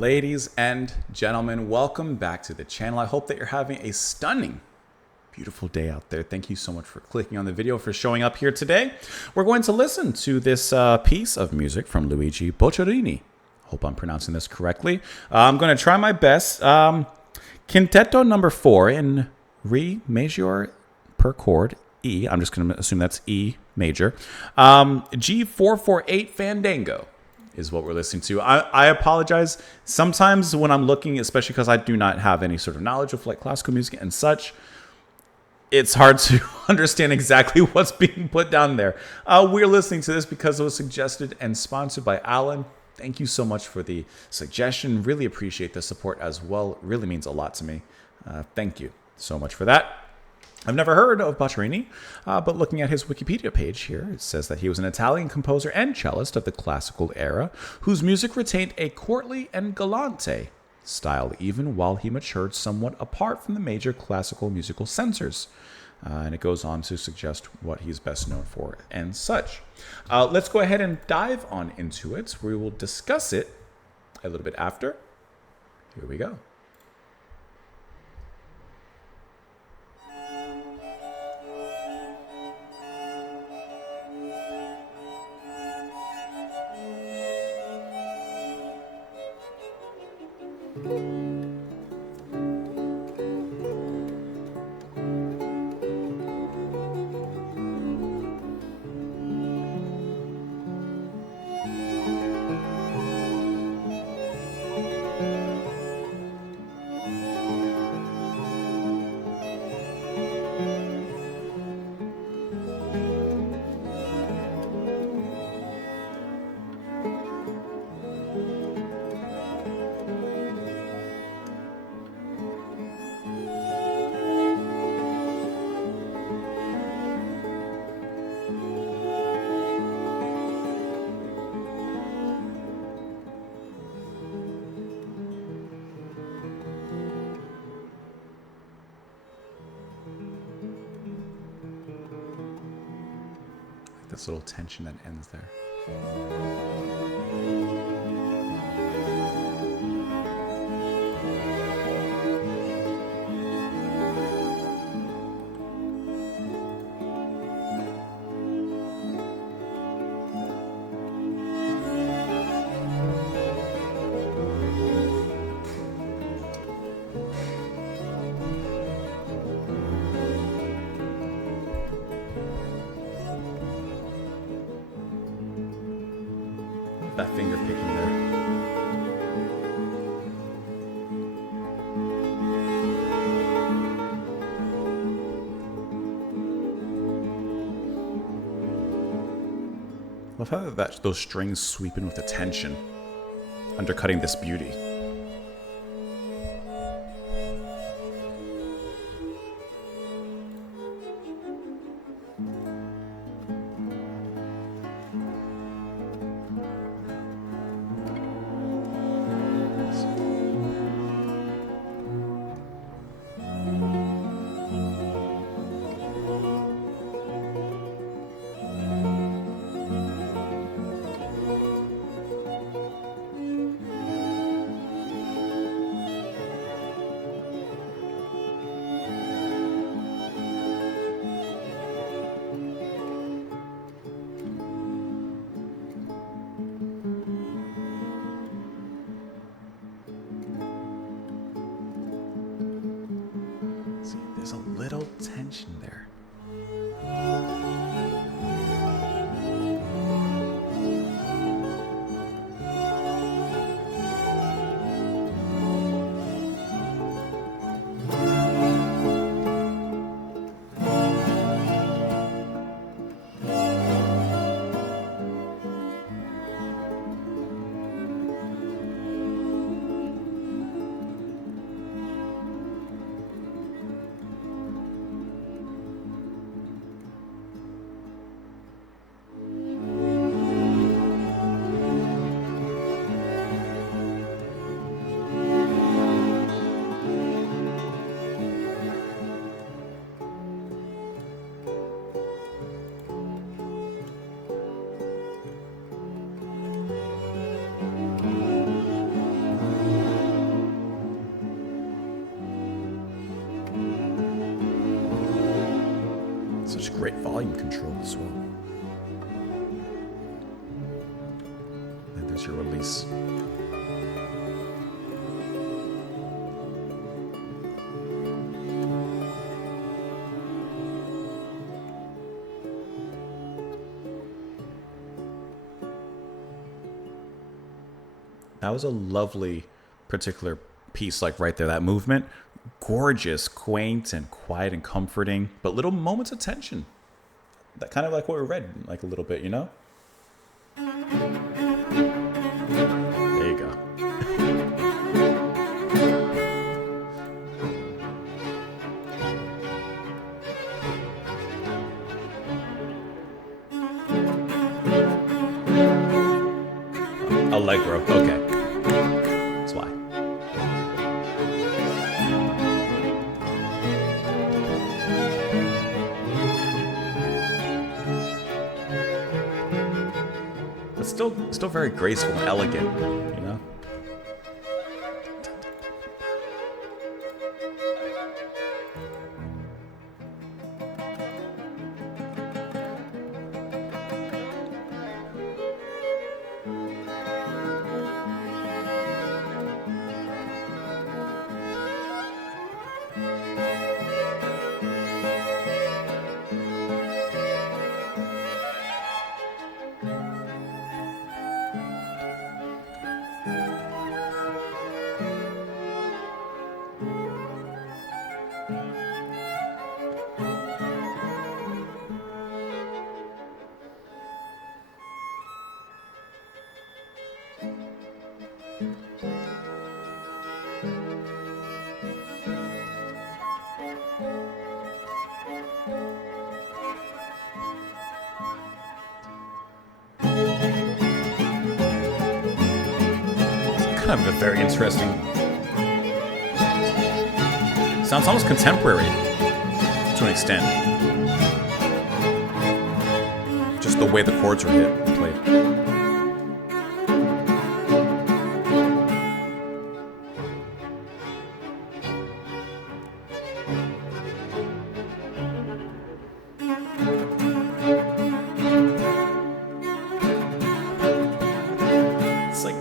Ladies and gentlemen, welcome back to the channel. I hope that you're having a stunning, beautiful day out there. Thank you so much for clicking on the video, for showing up here today. We're going to listen to this piece of music from Luigi Boccherini. Hope I'm pronouncing this correctly. I'm going to try my best. Quintetto number 4 in Re major per chord, E. I'm just going to assume that's E major. G448 Fandango is what we're listening to. I apologize. Sometimes when I'm looking, especially because I do not have any sort of knowledge of like classical music and such, it's hard to understand exactly what's being put down there. We're listening to this because it was suggested and sponsored by Alan. Thank you so much for the suggestion. Really appreciate the support as well. It really means a lot to me. Thank you so much for that. I've never heard of Boccherini, but looking at his Wikipedia page here, it says that he was an Italian composer and cellist of the classical era, whose music retained a courtly and galante style even while he matured somewhat apart from the major classical musical censors. And it goes on to suggest what he's best known for and such. Let's go ahead and dive on into it. We will discuss it a little bit after. Here we go. This little tension that ends there. That finger picking there. Love how those strings sweep in with the tension, undercutting this beauty. There's a little tension there. volume control as well. And there's your release. That was a lovely particular piece, like right there, that movement. Gorgeous, quaint, and quiet and comforting, but little moments of tension. That kind of like what we read, like a little bit, you know? There you go. Allegro, okay. That's why. But still very graceful and elegant, you know? Kind of a very interesting. Sounds almost contemporary to an extent. Just the way the chords are hit and played.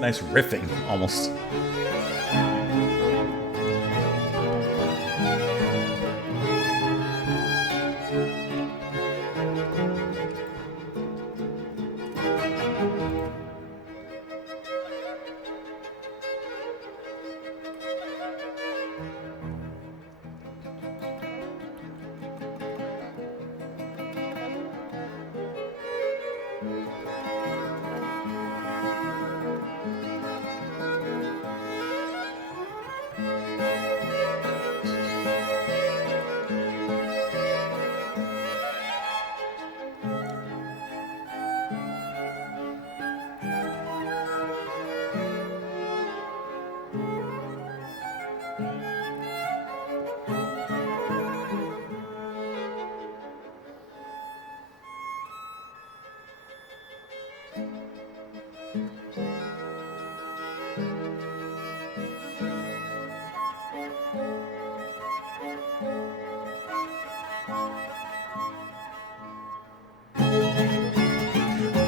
Nice riffing, almost.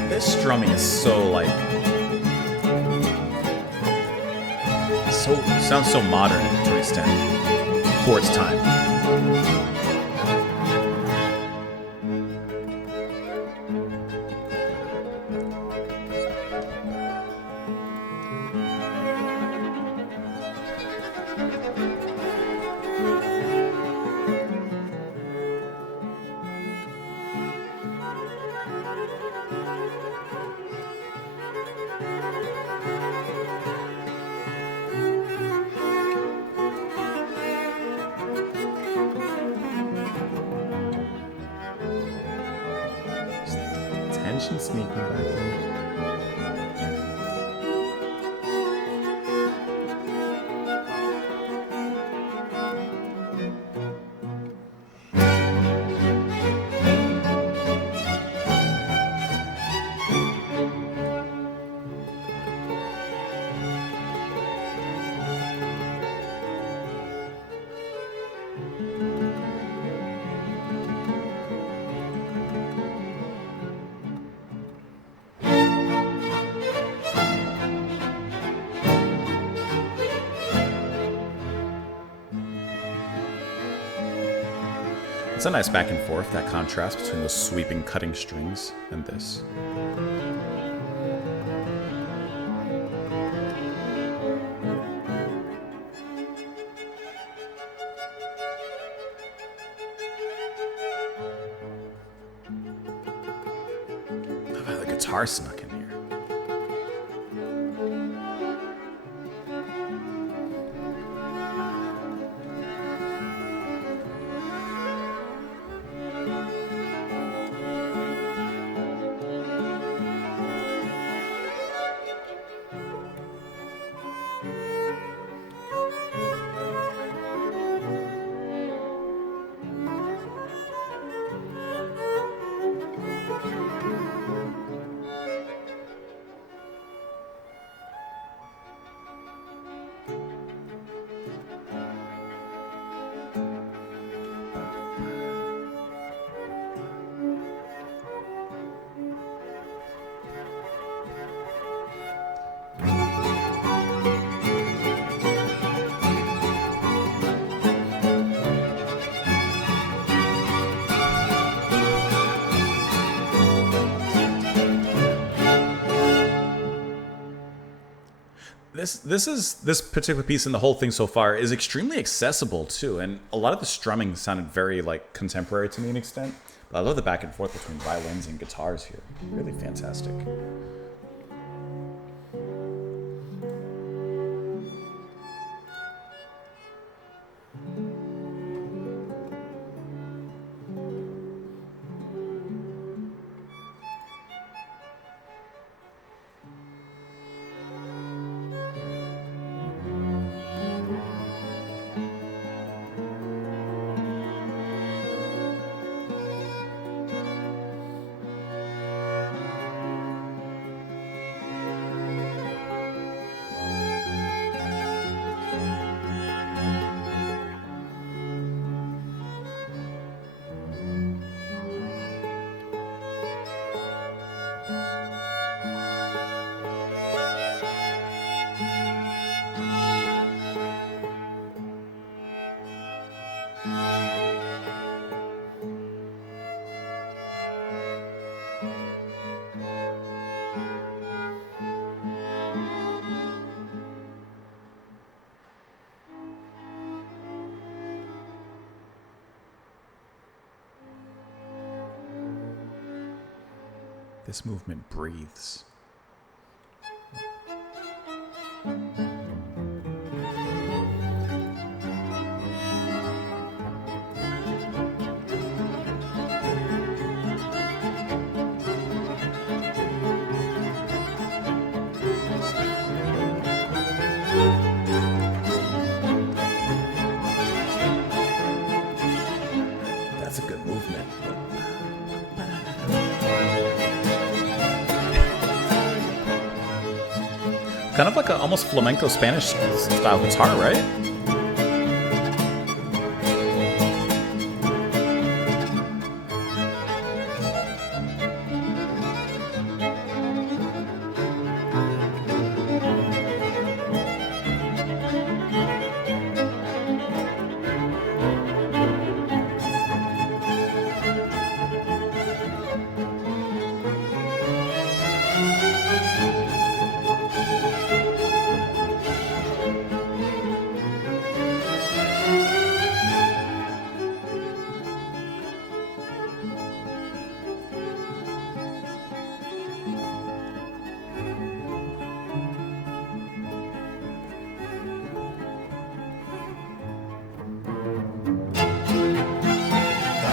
This strumming is so like sounds so modern to an extent for its time. Sneaking back in. It's a nice back and forth, that contrast between those sweeping, cutting strings and this. Look how the guitar snuck in here. This particular piece and the whole thing so far is extremely accessible too, and a lot of the strumming sounded very like contemporary to me an extent. But I love the back and forth between violins and guitars here. Really fantastic. This movement breathes. That's a good movement. Kind of like a almost flamenco Spanish style guitar, right?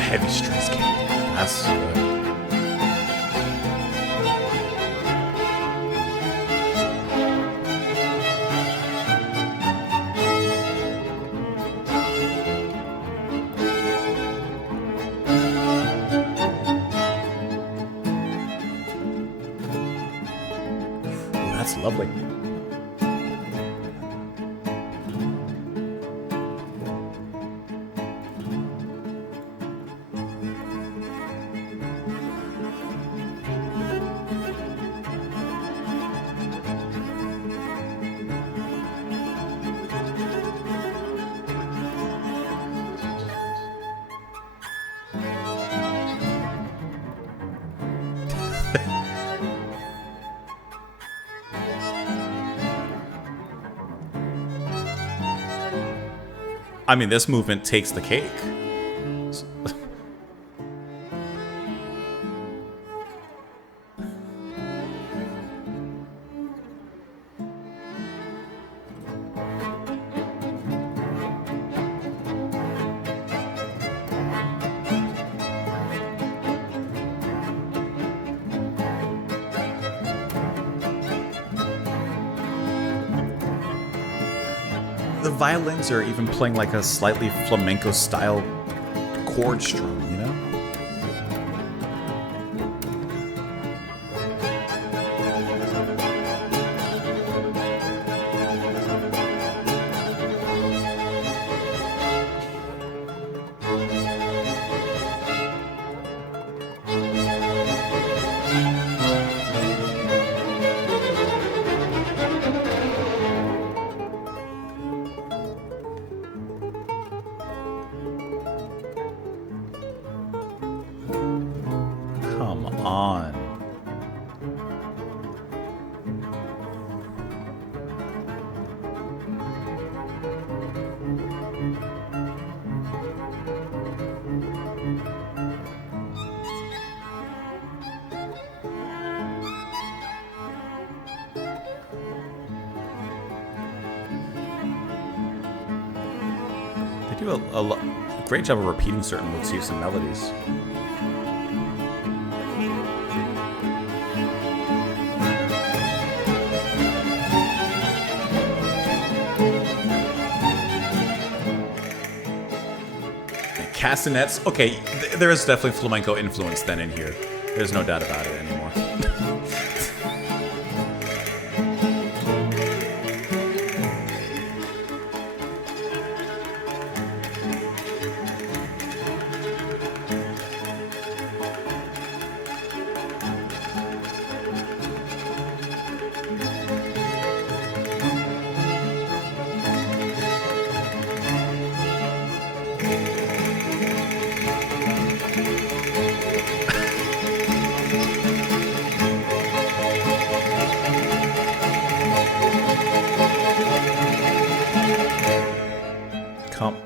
Heavy strings kick. That's good. Ooh, that's lovely. I mean, this movement takes the cake. The violins are even playing like a slightly flamenco style chord strum, you know? Come on. They do a great job of repeating certain motifs and melodies. Castanets. Okay, there is definitely flamenco influence then in here. There's no doubt about it anymore. Come.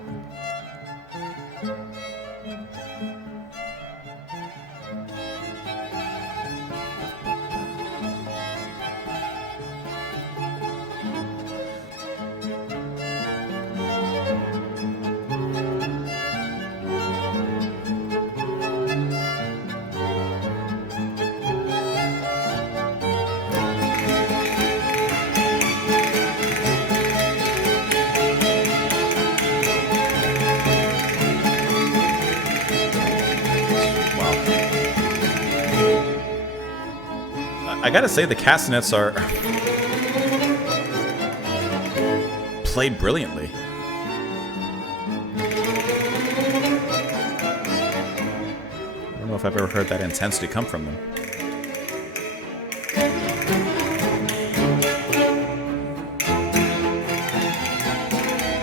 I gotta say, the castanets are played brilliantly. I don't know if I've ever heard that intensity come from them.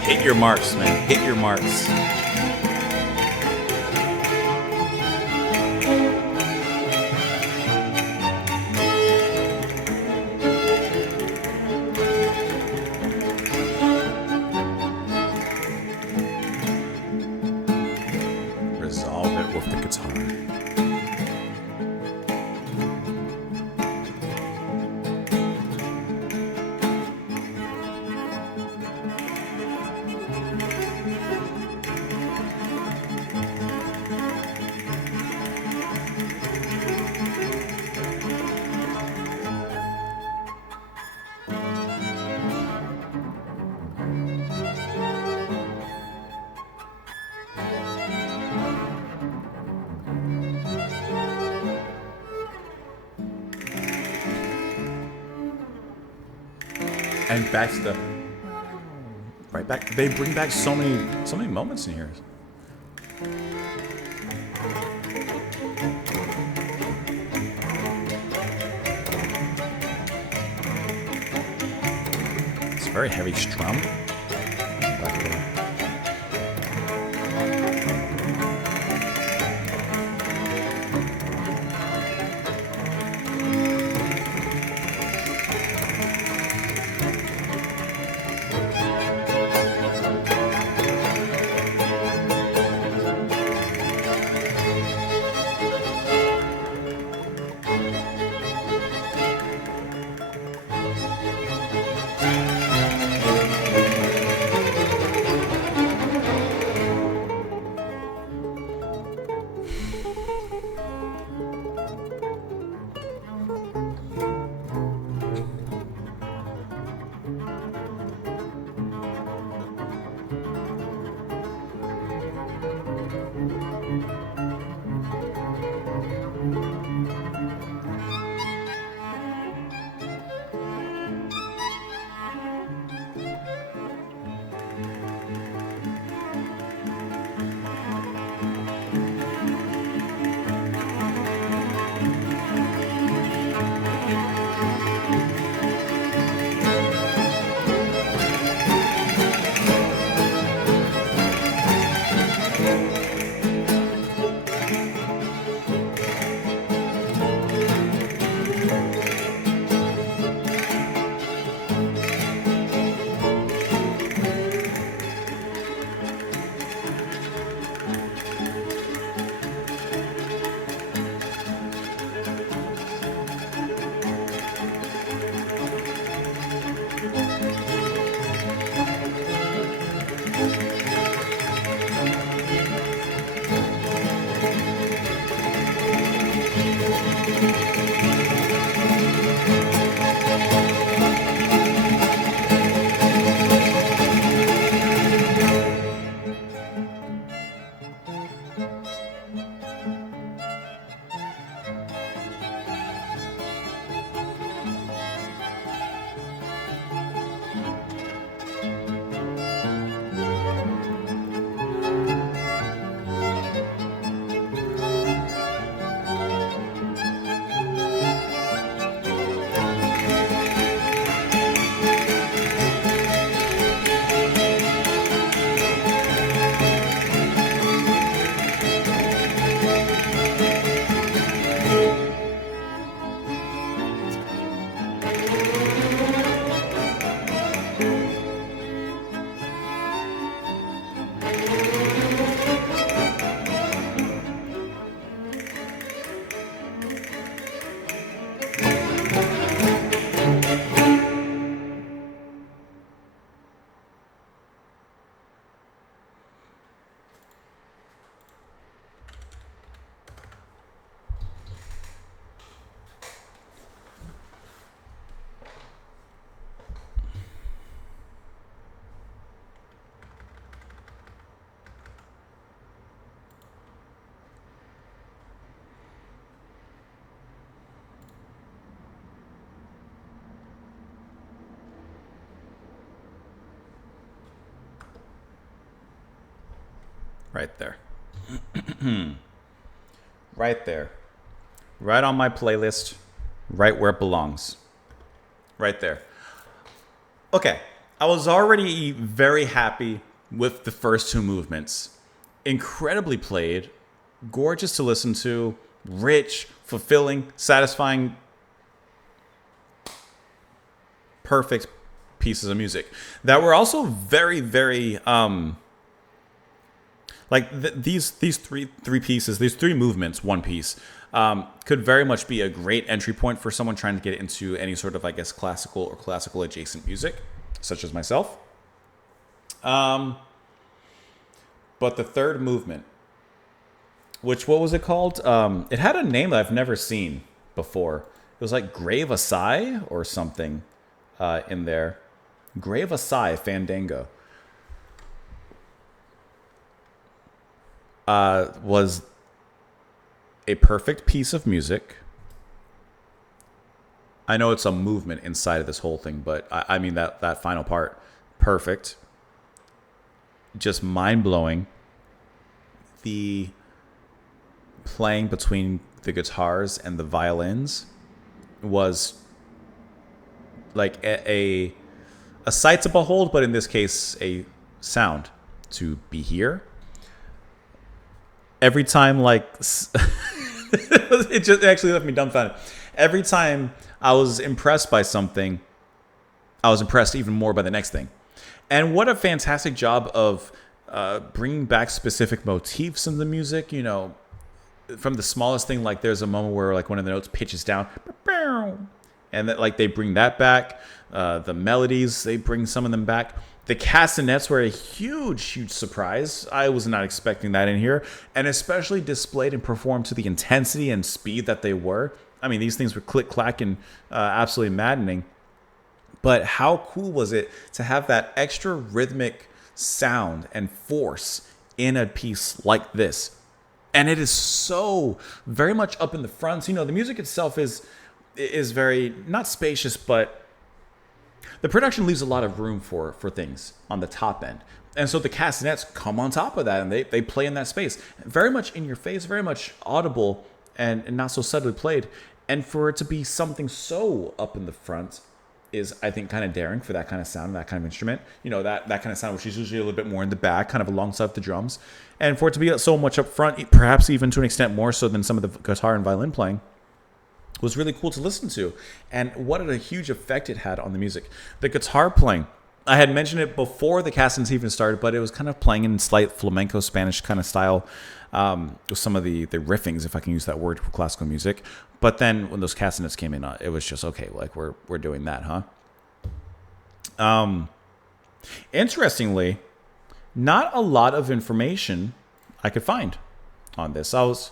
Hit your marks, man. Hit your marks. Resolve it with the guitar. And back to the right back. They bring back so many moments in here. It's a very heavy strum. Back there. Right there. Right there. Right on my playlist. Right where it belongs. Right there. Okay. I was already very happy with the first two movements. Incredibly played. Gorgeous to listen to. Rich. Fulfilling. Satisfying. Perfect pieces of music that were also very, very these three pieces, these three movements, one piece, could very much be a great entry point for someone trying to get into any sort of, I guess, classical or classical adjacent music, such as myself. But the third movement, what was it called? It had a name that I've never seen before. It was like Grave Asai or something in there. Grave Asai Fandango. Was a perfect piece of music. I know it's a movement inside of this whole thing, but I mean that final part, perfect. Just mind-blowing. The playing between the guitars and the violins was like a sight to behold, but in this case, a sound to be here. Every time, like, it just actually left me dumbfounded. Every time I was impressed by something, I was impressed even more by the next thing. And what a fantastic job of bringing back specific motifs in the music. You know, from the smallest thing, like there's a moment where like one of the notes pitches down, and that like they bring that back. The melodies, they bring some of them back. The castanets were a huge surprise. I was not expecting that in here, and especially displayed and performed to the intensity and speed that they were. I mean, these things were click-clack and absolutely maddening. But how cool was it to have that extra rhythmic sound and force in a piece like this? And it is so very much up in the front. You know, the music itself is very, not spacious, but the production leaves a lot of room for things on the top end. And so the castanets come on top of that, and they play in that space. Very much in your face, very much audible and not so subtly played. And for it to be something so up in the front is, I think, kind of daring for that kind of sound, that kind of instrument. You know, that kind of sound, which is usually a little bit more in the back, kind of alongside the drums. And for it to be so much up front, perhaps even to an extent more so than some of the guitar and violin playing, was really cool to listen to. And what a huge effect it had on the music. The guitar playing, I had mentioned it before the castanets even started, but it was kind of playing in slight flamenco Spanish kind of style with some of the riffings, if I can use that word, for classical music. But then when those castanets came in, it was just, okay, like we're doing that, huh? Interestingly, not a lot of information I could find on this. I was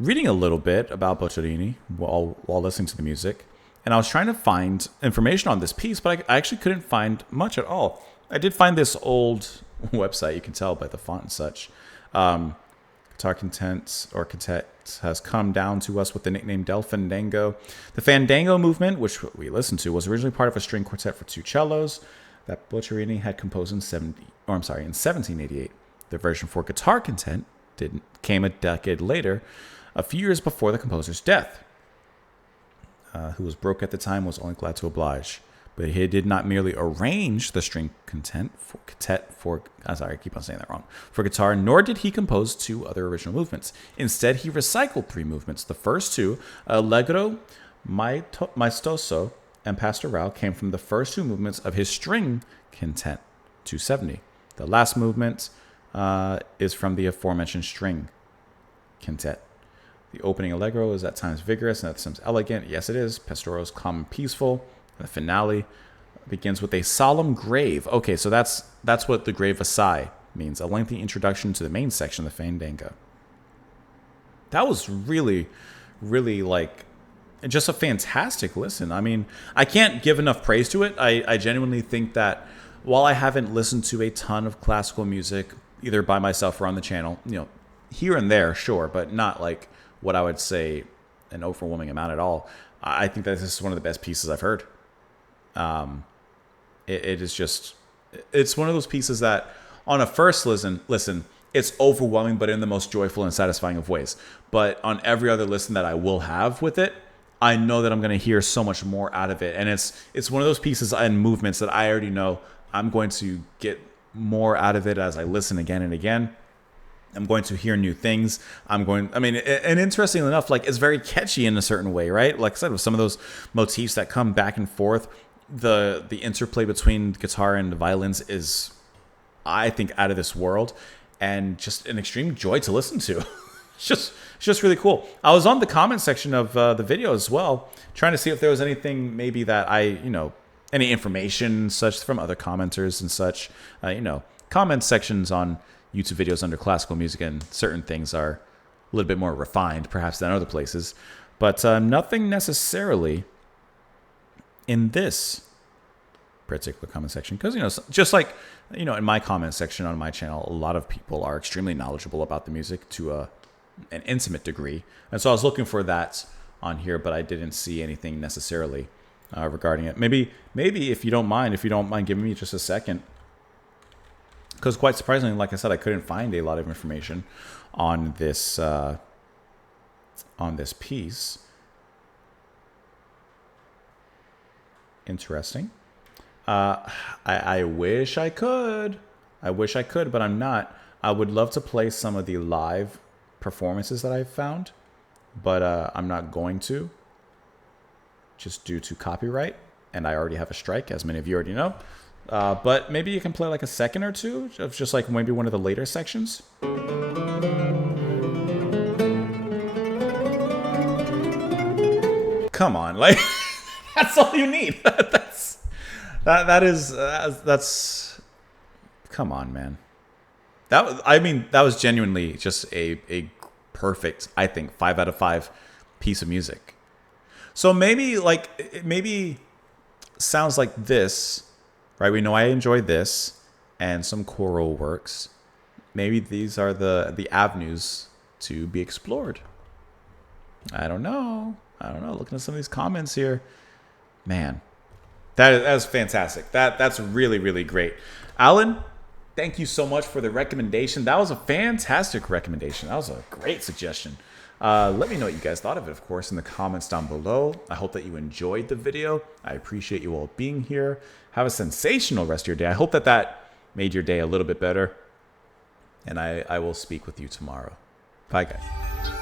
reading a little bit about Boccherini while listening to the music, and I was trying to find information on this piece, but I actually couldn't find much at all. I did find this old website, you can tell by the font and such. Guitar Quintet has come down to us with the nickname Del Fandango. The Fandango movement, which we listened to, was originally part of a string quartet for two cellos that Boccherini had composed in 1788. The version for Guitar Quintet came a decade later, a few years before the composer's death. Who was broke at the time, was only glad to oblige. But he did not merely arrange the string quintet for guitar, nor did he compose two other original movements. Instead, he recycled three movements. The first two, Allegro, Maestoso, and Pastoral, came from the first two movements of his string quintet, 270. The last movement is from the aforementioned string quintet. The opening allegro is at times vigorous and at times elegant. Yes, it is. Pastoral is calm and peaceful. And the finale begins with a solemn grave. Okay, so that's what the grave Asai means. A lengthy introduction to the main section of the Fandango. That was really, really like just a fantastic listen. I mean, I can't give enough praise to it. I genuinely think that while I haven't listened to a ton of classical music, either by myself or on the channel, you know, here and there, sure, but not like what I would say an overwhelming amount at all. I think that this is one of the best pieces I've heard. It is just, it's one of those pieces that on a first listen, it's overwhelming, but in the most joyful and satisfying of ways. But on every other listen that I will have with it, I know that I'm going to hear so much more out of it. And it's one of those pieces and movements that I already know I'm going to get more out of it as I listen again and again. I'm going to hear new things. And interestingly enough, like, it's very catchy in a certain way, right? Like I said, with some of those motifs that come back and forth, the interplay between guitar and the violins is, I think, out of this world, and just an extreme joy to listen to. It's just really cool. I was on the comment section of the video as well, trying to see if there was anything maybe that any information such from other commenters and such. Comment sections on YouTube videos under classical music and certain things are a little bit more refined perhaps than other places, but nothing necessarily in this particular comment section, because just like in my comment section on my channel, a lot of people are extremely knowledgeable about the music to an intimate degree, and so I was looking for that on here, but I didn't see anything necessarily regarding it. Maybe if you don't mind giving me just a second, because quite surprisingly, like I said, I couldn't find a lot of information on this piece. Interesting. I wish I could. But I'm not. I would love to play some of the live performances that I've found, but I'm not going to, just due to copyright, and I already have a strike, as many of you already know. But maybe you can play like a second or two of just like maybe one of the later sections. Come on, like that's all you need. That's come on, man. That was genuinely just a perfect, I think, 5 out of 5 piece of music. So maybe sounds like this, right? We know I enjoy this and some choral works. Maybe these are the avenues to be explored. I don't know. Looking at some of these comments here, man, that's fantastic. That's really, really great. Alan, thank you so much for the recommendation. That was a fantastic recommendation. That was a great suggestion. Let me know what you guys thought of it, of course, in the comments down below. I hope that you enjoyed the video. I appreciate you all being here. Have a sensational rest of your day. I hope that made your day a little bit better. And I will speak with you tomorrow. Bye, guys.